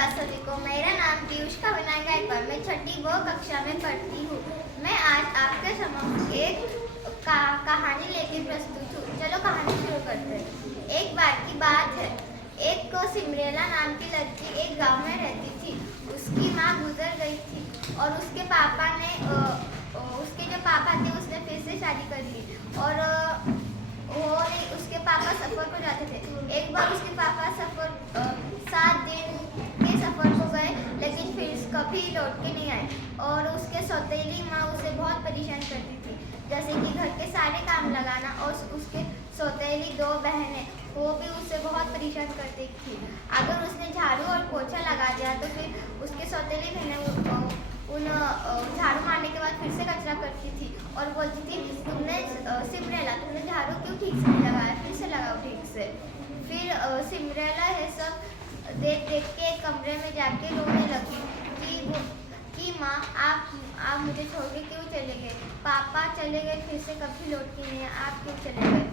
धन्यवाद सभी को। मेरा नाम पीयूष का गायकवाड़, मैं छठी व कक्षा में पढ़ती हूँ। मैं आज आपके समक्ष एक कहानी लेकर प्रस्तुत हूँ। चलो कहानी शुरू करते हैं। एक बार की बात है, एक सिमरेला नाम की लड़की एक गांव में रहती थी। उसकी माँ गुजर गई थी और उसके पापा ने उसके जो पापा थे उसने फिर से शादी कर ली और उसके पापा सफर को जाते थे। एक बार उसके पापा सफर 7 दिन के सफर को गए, लेकिन फिर कभी लौट के नहीं आए और उसके सौतेली माँ उसे बहुत परेशान करती थी, जैसे कि घर के सारे काम लगाना। और उसके सौतेली 2 बहनें वो भी उसे बहुत परेशान करती थी। अगर उसने झाड़ू और पोछा लगा दिया तो फिर उसके सौतेली बहनें उन झाड़ू मारने के बाद फिर से कचरा करती थी और बोलती थी, तुमने सिमरेला तुमने झाड़ू क्यों ठीक से नहीं लगाया, फिर से लगाओ ठीक से। फिर सिमरेला ये सब देख देख के कमरे में जाके रोने लगी कि माँ आप मुझे छोड़ के क्यों चले गए, पापा चले गए फिर से कभी लौट के नहीं, आप क्यों चले गए।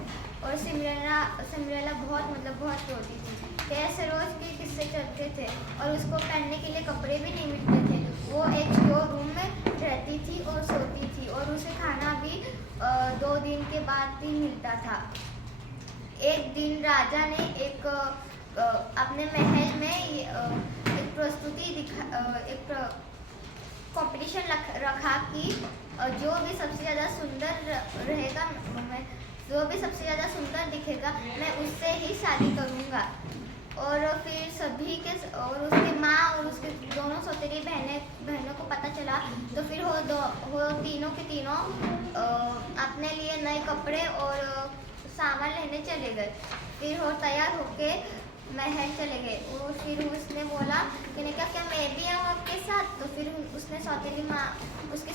और सिमरेला बहुत रोती थी। कैसे रोज के किस्से चलते थे और उसको पहनने के लिए कपड़े भी नहीं मिलते थे। वो एक स्टोर रूम में रहती थी और सोती थी और उसे खाना भी 2 दिन के बाद ही मिलता था। एक दिन राजा ने अपने महल में एक प्रस्तुति एक कंपटीशन रखा कि जो भी सबसे ज़्यादा सुंदर रहेगा, जो भी सबसे ज़्यादा सुंदर दिखेगा, मैं उससे ही शादी करूँगा। और फिर सभी के और उसकी माँ और उसके दोनों सौतेली बहनों को पता चला, तो फिर वो तीनों के तीनों अपने लिए नए कपड़े और सामान लेने चले गए। फिर वो तैयार होके महल चले गए और फिर उसने बोला कि क्या मैं भी आऊँ आपके साथ। तो फिर उसकी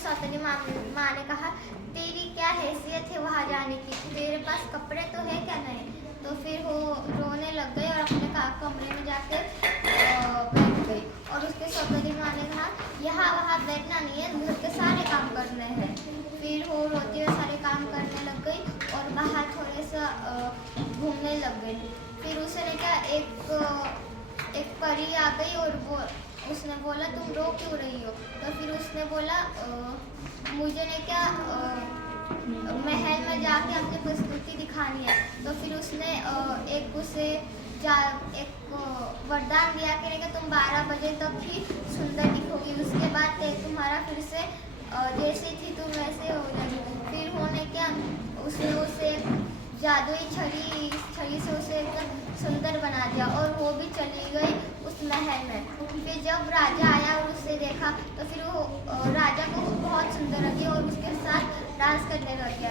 सौतेली माँ ने कहा, तेरी क्या हैसियत है वहाँ जाने की, तेरे पास कपड़े तो है क्या नहीं। तो फिर वो रोने लग गई और अपने कमरे में जाकर बैठ गई और उसके सौतेली माँ ने कहा, यहाँ वहाँ बैठना नहीं है, घर के सारे काम करने हैं। फिर वो रोते हुए सारे काम करने लग गई और बाहर थोड़े सा घूमने लग गई। फिर उसने क्या एक परी आ गई और उसने बोला, तुम रो क्यों रही हो। तो फिर उसने बोला, मुझे ने क्या महल में जाके अपनी प्रस्तुति दिखानी है। तो फिर उसने एक वरदान दिया कि तुम 12 बजे तक ही सुंदर दिखोगी, उसके बाद तुम्हारा फिर से जैसी थी तुम वैसे हो जाएगी। फिर होने क्या उसने उसे जादुई छड़ी से उसे एकदम सुंदर बना दिया और वो भी चली गई उस महल में। फिर जब राजा आया और उसे देखा तो फिर वो राजा को बहुत सुंदर लगी और उसके साथ डांस करने लग गया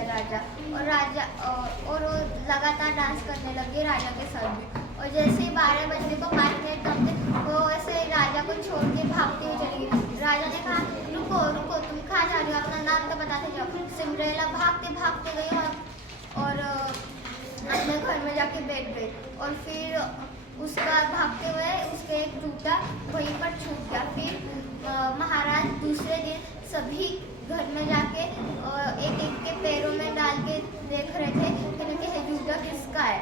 और वो लगातार डांस करने लगी राजा के साथ भी। और जैसे ही 12 बजने को 5 मिनट कम थे, वो ऐसे राजा को छोड़ के भागती हुई चली गई। राजा ने कहा, रुको तुम कहाँ जा रही हो, अपना नाम तो बताते जाओ। सिमरेला भागते गई और अपने घर में जाके बैठ गई और फिर उसका भागते हुए उसके एक जूता वहीं पर छूट गया। फिर महाराज दूसरे दिन सभी घर में जाके एक के पैरों में डाल के देख रहे थे कि ये जूता किसका है।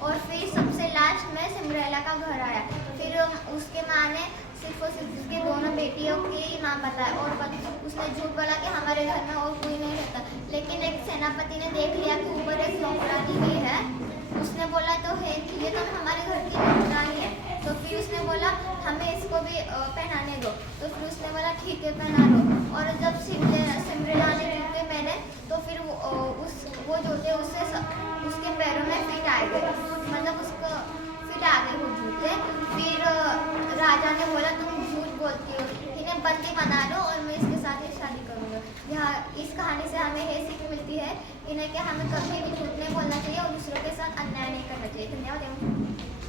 और फिर सबसे लास्ट में सिमरेला का घर आया। फिर उसके माँ ने सिर्फ उसके दोनों बेटियों की ही नाम बताया और उसने झूठ बोला कि हमारे घर में और कोई नहीं रहता। लेकिन एक सेनापति ने देख लिया कि ऊपर एक नौकरानी भी है। उसने बोला, तो है ये तो हमारे घर की नौकरानी है। तो फिर उसने बोला, हमें इसको भी पहनाने दो। तो फिर उसने बोला, ठीक है पहना दो। और जब सिमरेला ने जूते पहने तो फिर वो जूते उसके पैरों में फिट आ गए, मतलब उसको फिट आ गए वो जूते। फिर राजा ने बोला, तुम झूठ बोलती हो, इन्हें बंदी बना लो और मैं इसके साथ ही शादी करूँगा। यहाँ इस कहानी से हमें ये सीख मिलती है कि हमें कभी भी झूठ नहीं बोलना चाहिए और दूसरों के साथ अन्याय नहीं करना चाहिए। धन्यवाद।